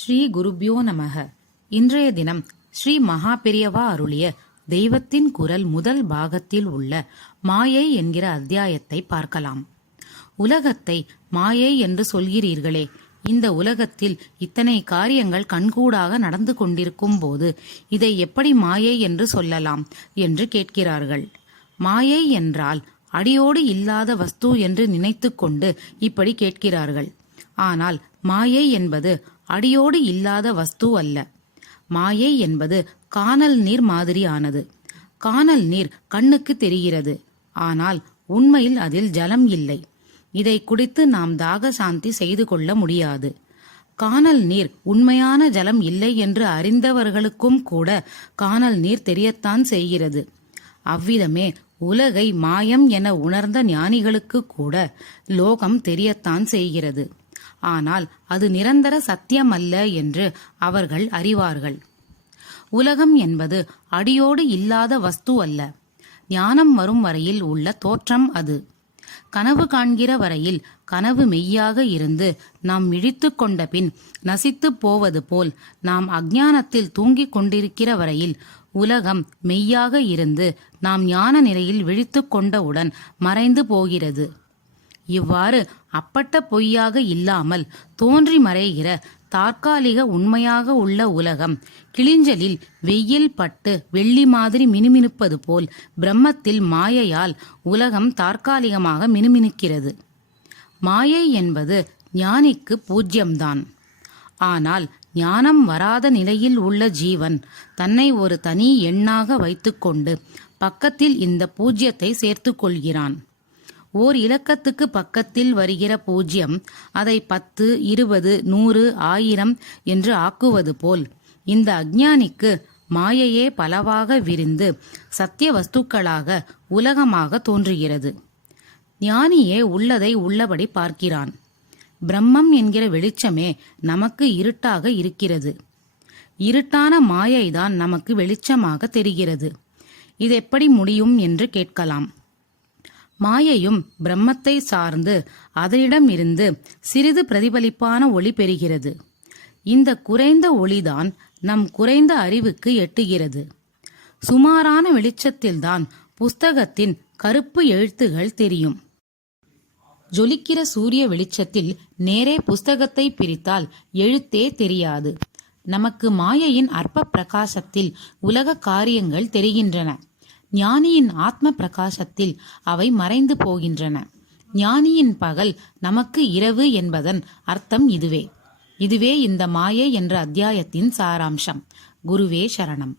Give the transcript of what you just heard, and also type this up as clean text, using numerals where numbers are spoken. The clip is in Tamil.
ஸ்ரீ குருப்யோ நமக. இன்றைய தினம் ஸ்ரீ மகா பெரியவா அருளிய தெய்வத்தின் குரல் முதல் பாகத்தில் உள்ள மாயை என்கிற அத்தியாயத்தை பார்க்கலாம். உலகத்தை மாயை என்று சொல்கிறீர்களே, இந்த உலகத்தில் இத்தனை காரியங்கள் கண்கூடாக நடந்து கொண்டிருக்கும் போது இதை எப்படி மாயை என்று சொல்லலாம் என்று கேட்கிறார்கள். மாயை என்றால் அடியோடு இல்லாத வஸ்து என்று நினைத்து கொண்டு இப்படி கேட்கிறார்கள். ஆனால் மாயை என்பது அடியோடு இல்லாத வஸ்து அல்ல. மாயை என்பது கானல் நீர் மாதிரியானது. கானல் நீர் கண்ணுக்கு தெரிகிறது, ஆனால் உண்மையில் அதில் ஜலம் இல்லை. இதை குடித்து நாம் தாக சாந்தி செய்து கொள்ள முடியாது. கானல் நீர் உண்மையான ஜலம் இல்லை என்று அறிந்தவர்களுக்கும் கூட கானல் நீர் தெரியத்தான் செய்கிறது. அவ்விதமே உலகை மாயம் என உணர்ந்த ஞானிகளுக்கு கூட லோகம் தெரியத்தான் செய்கிறது. ஆனால் அது நிரந்தர சத்தியமல்ல என்று அவர்கள் அறிவார்கள். உலகம் என்பது அடியோடு இல்லாத வஸ்து அல்ல. ஞானம் வரும் வரையில் உள்ள தோற்றம் அது. கனவு காண்கிற வரையில் கனவு மெய்யாக இருந்து நாம் விழித்து கொண்ட பின் நசித்து போவது போல் நாம் அஞ்ஞானத்தில் தூங்கிக் கொண்டிருக்கிற வரையில் உலகம் மெய்யாக இருந்து நாம் ஞான நிலையில் விழித்து கொண்டவுடன் மறைந்து போகிறது. இவ்வாறு அப்பட்ட பொய்யாக இல்லாமல் தோன்றி மறைகிற தற்காலிக உண்மையாக உள்ள உலகம் கிளிஞ்சலில் வெயில் பட்டு வெள்ளி மாதிரி மினுமினுப்பது போல் பிரம்மத்தில் மாயையால் உலகம் தற்காலிகமாக மினுமினுக்கிறது. மாயை என்பது ஞானிக்கு பூஜ்யம்தான். ஆனால் ஞானம் வராத நிலையில் உள்ள ஜீவன் தன்னை ஒரு தனி எண்ணாக வைத்துக்கொண்டு பக்கத்தில் இந்த பூஜ்யத்தை சேர்த்து கொள்கிறான். ஓர் இலக்கத்துக்கு பக்கத்தில் வருகிற பூஜ்யம் அதை 10, 20, 100, 1000 என்று ஆக்குவது போல் இந்த அஞ்ஞானிக்கு மாயையே பலவாக விரிந்து சத்திய வஸ்துக்களாக உலகமாக தோன்றுகிறது. ஞானியே உள்ளதை உள்ளபடி பார்க்கிறான். பிரம்மம் என்கிற வெளிச்சமே நமக்கு இருட்டாக இருக்கிறது. இருட்டான மாயைதான் நமக்கு வெளிச்சமாக தெரிகிறது. இது எப்படி முடியும் என்று கேட்கலாம். மாயையும் பிரம்மத்தை சார்ந்து அதனிடமிருந்து சிறிது பிரதிபலிப்பான ஒளி பெறுகிறது. இந்த குறைந்த ஒளிதான் நம் குறைந்த அறிவுக்கு எட்டுகிறது. சுமாரான வெளிச்சத்தில்தான் புஸ்தகத்தின் கருப்பு எழுத்துகள் தெரியும். ஜொலிக்கிற சூரிய வெளிச்சத்தில் நேரே புஸ்தகத்தை பிரித்தால் எழுத்தே தெரியாது. நமக்கு மாயையின் அற்ப பிரகாசத்தில் உலக காரியங்கள் தெரிகின்றன. ஞானியின் ஆத்ம பிரகாசத்தில் அவை மறைந்து போகின்றன. ஞானியின் பகல் நமக்கு இரவு என்பதன் அர்த்தம் இதுவே. இதுவே இந்த மாயை என்ற அத்தியாயத்தின் சாராம்சம். குருவே சரணம்.